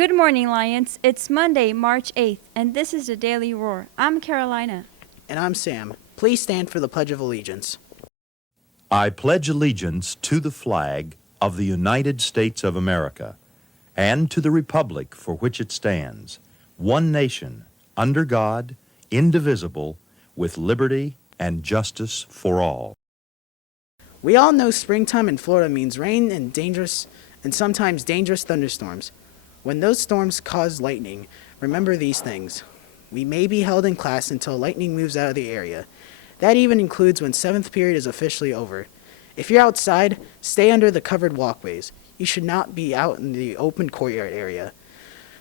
Good morning, Lions. It's Monday, March 8th, and this is the Daily Roar. I'm Carolina. And I'm Sam. Please stand for the Pledge of Allegiance. I pledge allegiance to the flag of the United States of America and to the republic for which it stands, one nation, under God, indivisible, with liberty and justice for all. We all know springtime in Florida means rain and sometimes dangerous thunderstorms. When those storms cause lightning, remember these things. We may be held in class until lightning moves out of the area. That even includes when 7th period is officially over. If you're outside, stay under the covered walkways. You should not be out in the open courtyard area.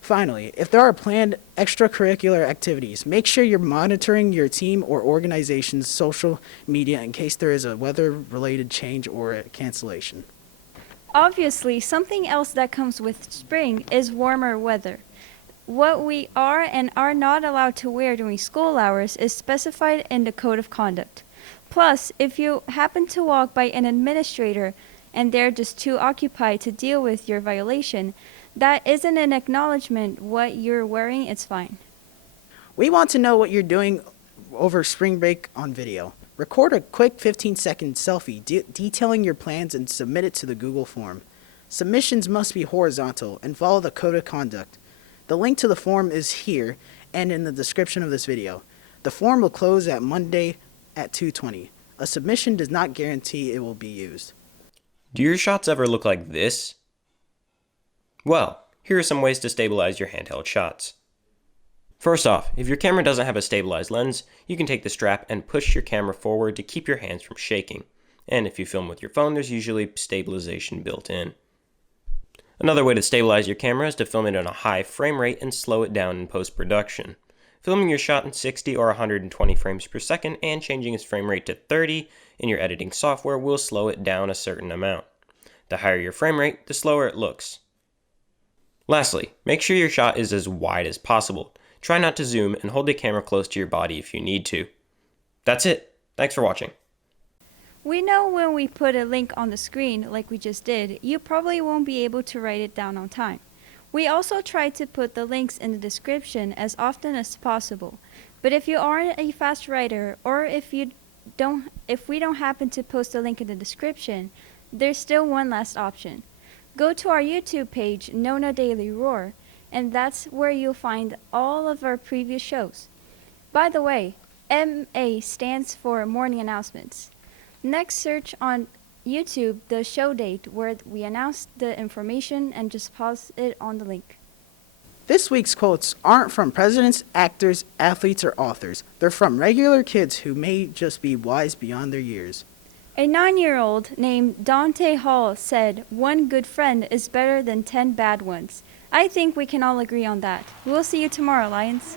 Finally, if there are planned extracurricular activities, make sure you're monitoring your team or organization's social media in case there is a weather-related change or a cancellation. Obviously, something else that comes with spring is warmer weather. What we are and are not allowed to wear during school hours is specified in the Code of Conduct. Plus, if you happen to walk by an administrator and they're just too occupied to deal with your violation, that isn't an acknowledgement what you're wearing, it's fine. We want to know what you're doing over spring break on video. Record a quick 15-second selfie detailing your plans and submit it to the Google form. Submissions must be horizontal and follow the Code of Conduct. The link to the form is here and in the description of this video. The form will close at Monday at 2:20. A submission does not guarantee it will be used. Do your shots ever look like this? Well, here are some ways to stabilize your handheld shots. First off, if your camera doesn't have a stabilized lens, you can take the strap and push your camera forward to keep your hands from shaking. And if you film with your phone, there's usually stabilization built in. Another way to stabilize your camera is to film it on a high frame rate and slow it down in post-production. Filming your shot in 60 or 120 frames per second and changing its frame rate to 30 in your editing software will slow it down a certain amount. The higher your frame rate, the slower it looks. Lastly, make sure your shot is as wide as possible. Try not to zoom and hold the camera close to your body if you need to. That's it. Thanks for watching. We know when we put a link on the screen, like we just did, you probably won't be able to write it down on time. We also try to put the links in the description as often as possible. But if you aren't a fast writer, or if we don't happen to post a link in the description, there's still one last option. Go to our YouTube page, Nona Daily Roar, and that's where you'll find all of our previous shows. By the way, MA stands for Morning Announcements. Next, search on YouTube the show date where we announce the information and just pause it on the link. This week's quotes aren't from presidents, actors, athletes, or authors. They're from regular kids who may just be wise beyond their years. A 9-year-old named Dante Hall said, "One good friend is better than 10 bad ones." I think we can all agree on that. We'll see you tomorrow, Lions.